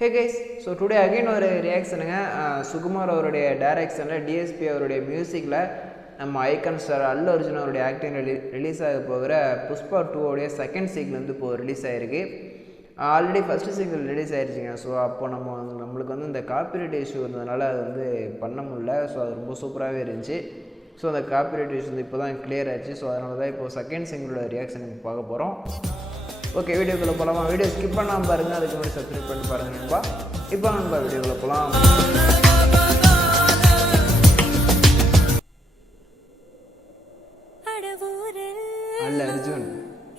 Hey guys, so today again ஒரு ரியாக்ஷனுங்க சுகுமார் அவருடைய டைரக்ஷனில் டிஎஸ்பி அவருடைய மியூசிக்கில் நம்ம ஐகான் ஸ்டார் அல்லு அர்ஜுன் அவருடைய ஆக்டிங் ரிலீஸ் ஆக போகிற புஷ்பா 2 செகண்ட் சிங்கிள் வந்து இப்போது ரிலீஸ் ஆகிருக்கு. ஆல்ரெடி ஃபஸ்ட்டு சிங்கிள் ரிலீஸ் ஆகிடுச்சிங்க. ஸோ அப்போ நம்மளுக்கு வந்து இந்த காப்பிரைட் இஷ்யூ இருந்ததுனால அது வந்து பண்ண முடியல. ஸோ அது ரொம்ப சூப்பராகவே இருந்துச்சு. ஸோ அந்த காப்பிரைட் இஷ்யூ வந்து இப்போ தான் கிளியர் ஆச்சு. ஸோ அதனால தான் இப்போது செகண்ட் சிங்கிளோட ரியாக்ஷன் பார்க்க போகிறோம். ஓகே, வீடியோக்குள்ளே போகலாமா? வீடியோ ஸ்கிப் பண்ணாமல் பாருங்கள், அதுக்கு முன்னாடி சப்ஸ்கிரைப் பண்ணி பாருங்கள் நண்பா. இப்போ நண்பா வீடியோக்குள்ளே போகலாம். அல்லு அர்ஜுன்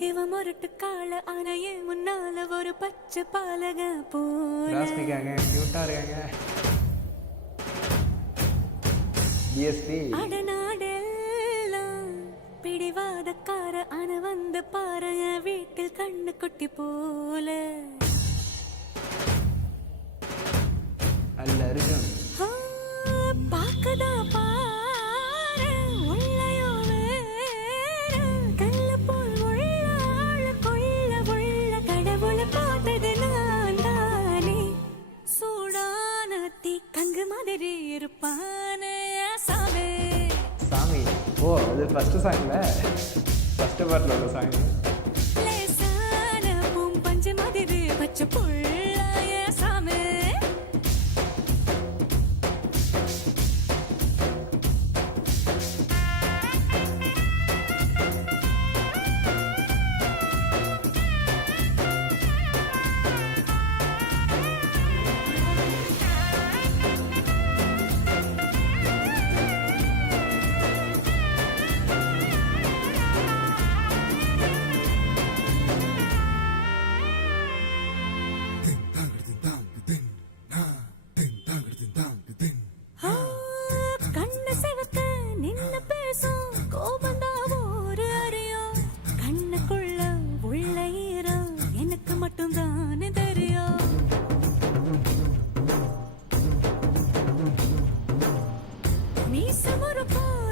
இவன் முரட்டு கால அணைய முன்னால ஒரு பச்சை பாலக போல ராஸ்மிகாங்க கியூட்டா இருக்காங்க. டிஎஸ்பி அடநாடெல்லாம் பிடிவாதக்கார அணு வந்து பாரு வீட்டில் கண்ணு குட்டி போல அல்லு அர்ஜுன் பாக்கதா பாரு உள்ளயோ வேற கல்ல போல் உள்ளாழ கொள்ள உள்ள கடவுளை பார்த்தது நான் தானே சூடான தீ கங்கு மாதிரி இருப்பானே சாவே சாமி. ஓ, அது ஃபஸ்ட்டு சாங்ல ஃபஸ்ட்டு பார்ட்டில் உள்ள சாங். லேசான பூம் பஞ்சு மாதிரி பச்சை புள்ளாய சாமே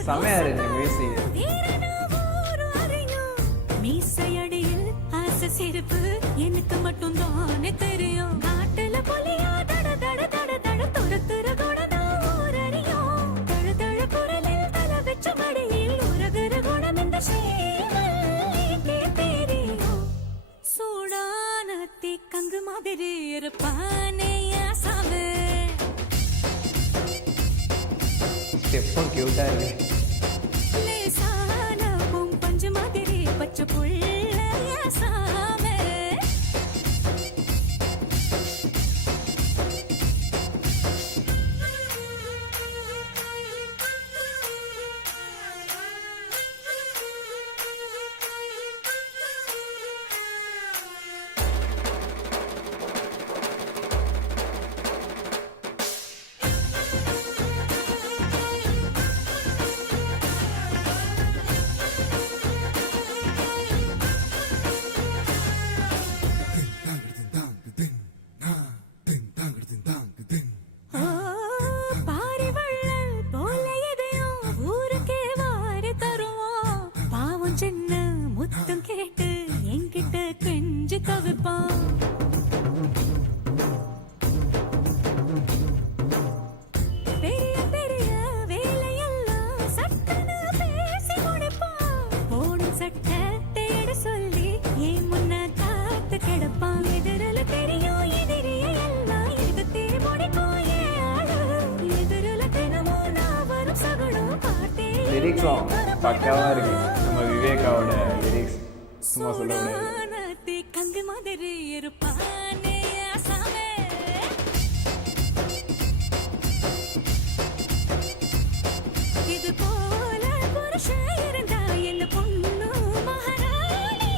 செமையா இருக்கு மியூசிக். மீசையடியில் ஆசை சிரிப்பு எனக்கு மட்டும் தானே தெரியும் காட்டுல புலியா தட தட தட தட துரத்துற குணம் ஊரறியும் தழ தழ குரலில் தலை வச்ச மடியில் உறகுற குணம் இந்த சேவல்கே தெரியும் சூடான தீ கங்கு மாதிரி இருப்பானே சாமி ஸ்டெப்பும் கியூட்டா இருக்கு. லேசான பூம் பஞ்சு மாதிரி பச்சை புள்ளைய சாமே கேட்டு என்கிட்ட கெஞ்சு தவிப்பான் பெரிய பெரிய வேலையெல்லாம் சட்டன பேசி முடிப்பான் போடும் சட்டை தேட சொல்லி ஏன் முன்ன காத்து கிடப்பான் எதிரில தெரியும் எதிரிய எல்லாம் எதிர்த்தே முடிக்கும் ஏழு எதிரில தினமும் நான் வரும் சகுனம் பார்த்தே லிரிக்ஸும் பக்காவாக இருக்கு. நம்ம விவேகாவோட லிரிக்ஸ் சும்மா சொல்ல முடியாது. கங்கு மாதிரி இருப்பானே சாமே இது போல புருஷன் இருந்தா என்ன பொண்ணு மகாராணி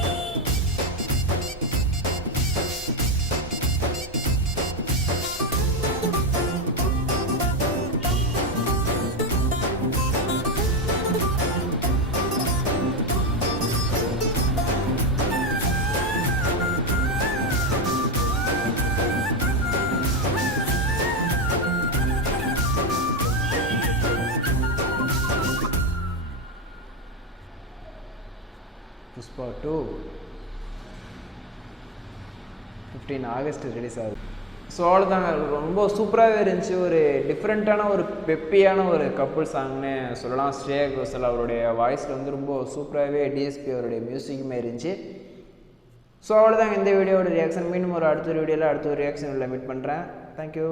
புஷ்பா 2 15 ஆகஸ்ட் ரிலீஸ் ஆகுது. ஸோ அவ்வளோதாங்க, ரொம்ப சூப்பராகவே இருந்துச்சு. ஒரு டிஃப்ரெண்ட்டான ஒரு பெப்பியான ஒரு கப்புள் சாங்னு சொல்லலாம். ஸ்ரேயா கோஷல் அவருடைய வாய்ஸில் வந்து ரொம்ப சூப்பராகவே டிஎஸ்பி அவருடைய மியூசிக்குமே இருந்துச்சு. ஸோ அவ்வளோதாங்க இந்த வீடியோட ரியாக்ஷன். மீண்டும் ஒரு அடுத்த வீடியோவில் அடுத்த ஒரு ரியாக்ஷனில் மீட் பண்ணுறேன். தேங்க்யூ.